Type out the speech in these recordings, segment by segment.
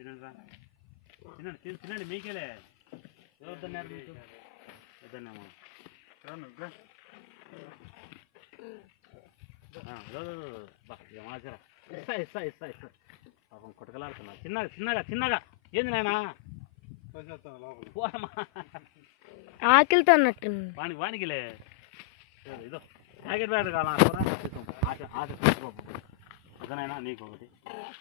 తినండి తినండి తినండి మీకేలే ఎవరు వద్దన్నారు మీకు వద్దన్నామా మాచరా ఇస్తా ఇస్తా ఇస్తా పాపం కొట్టకలాడుతున్నా చిన్నగా చిన్నగా చిన్నగా ఏంది నాయనా ఆకలితో అన్నట్టు వానికిలే ఇదో ప్యాకెట్ బ్యాట్ కావాలా ఆశ ఆశ అదనైనా నీకు ఒకటి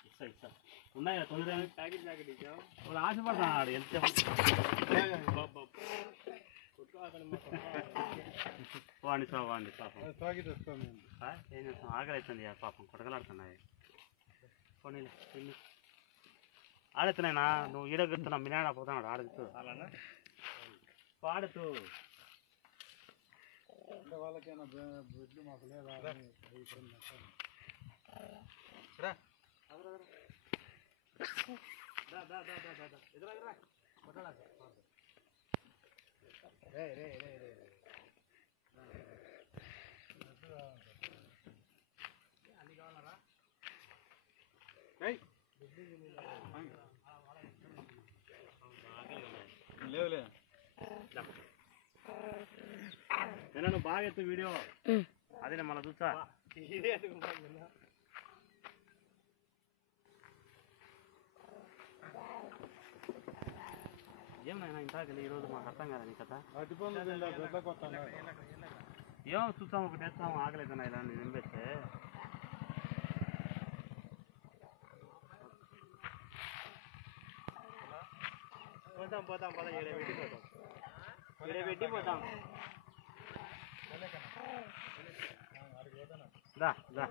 ఇస్తా ఇస్తా ఉన్నాయా తొందర ప్యాకెట్ ప్యాకెట్ ఇచ్చా వాళ్ళు ఆశపడుతున్నాడు ఎంత వాడి వాడి పాపం ఏం చేస్తాం ఆకలి అవుతుంది పాపం కొట్టకలాడుతున్నాయి పోనీలే తిని ఆడుతున్నాయినా నువ్వు ఈడగొడుతున్నావు మీ నాన్న పోతున్నాడు ఆడుతూ పాడుతూ వాళ్ళకైనా బ్రెడ్లు మాకు లేదా లేవులే నేను బాగా ఎత్తు వీడియో అదే మళ్ళీ చూసా ఏమైనా ఇంతకెళ్ళి ఈరోజు మాకు అర్థం కాదని కదా ఏమో చూస్తాం ఒకటి వేస్తాము ఆకలితున్నా ఇలా నింపేస్తే పోతాం పోతాం పోతాం ఏడే పెట్టిపోతాం దా దా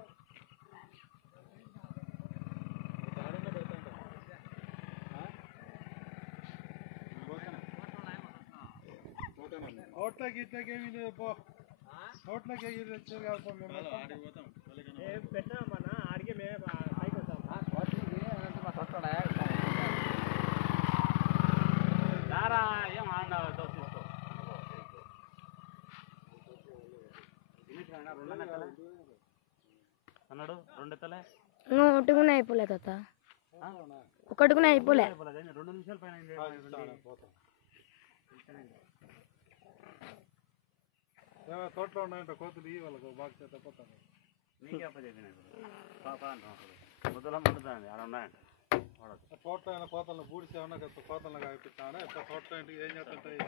హోటల్కి ఇట్లకి ఏమి లేదు పో హోటల్కి పెట్టామన్నా ఆడికి మేము పైకి వస్తాం దారా ఏం ఆడినావు తీసుకో అన్నాడు రెండు ఎత్తలే ఒకటి కూడా అయిపోలే తాత ఒకటి కూడా అయిపోలే 2 నిమిషాల పైన తోటలో ఉన్నాయంట కోతులు వాళ్ళకు బాగా చేత పోతాను నీకే అప్ప చెప్పిన పాప అంటాం ముద్దల మండుతుంది అలా ఉన్నాయంట తోటలో అయినా కోతలను బూడిసి ఏమన్నా కోతలను కాపిస్తాను తోటలో ఏం చేస్తుంటాయి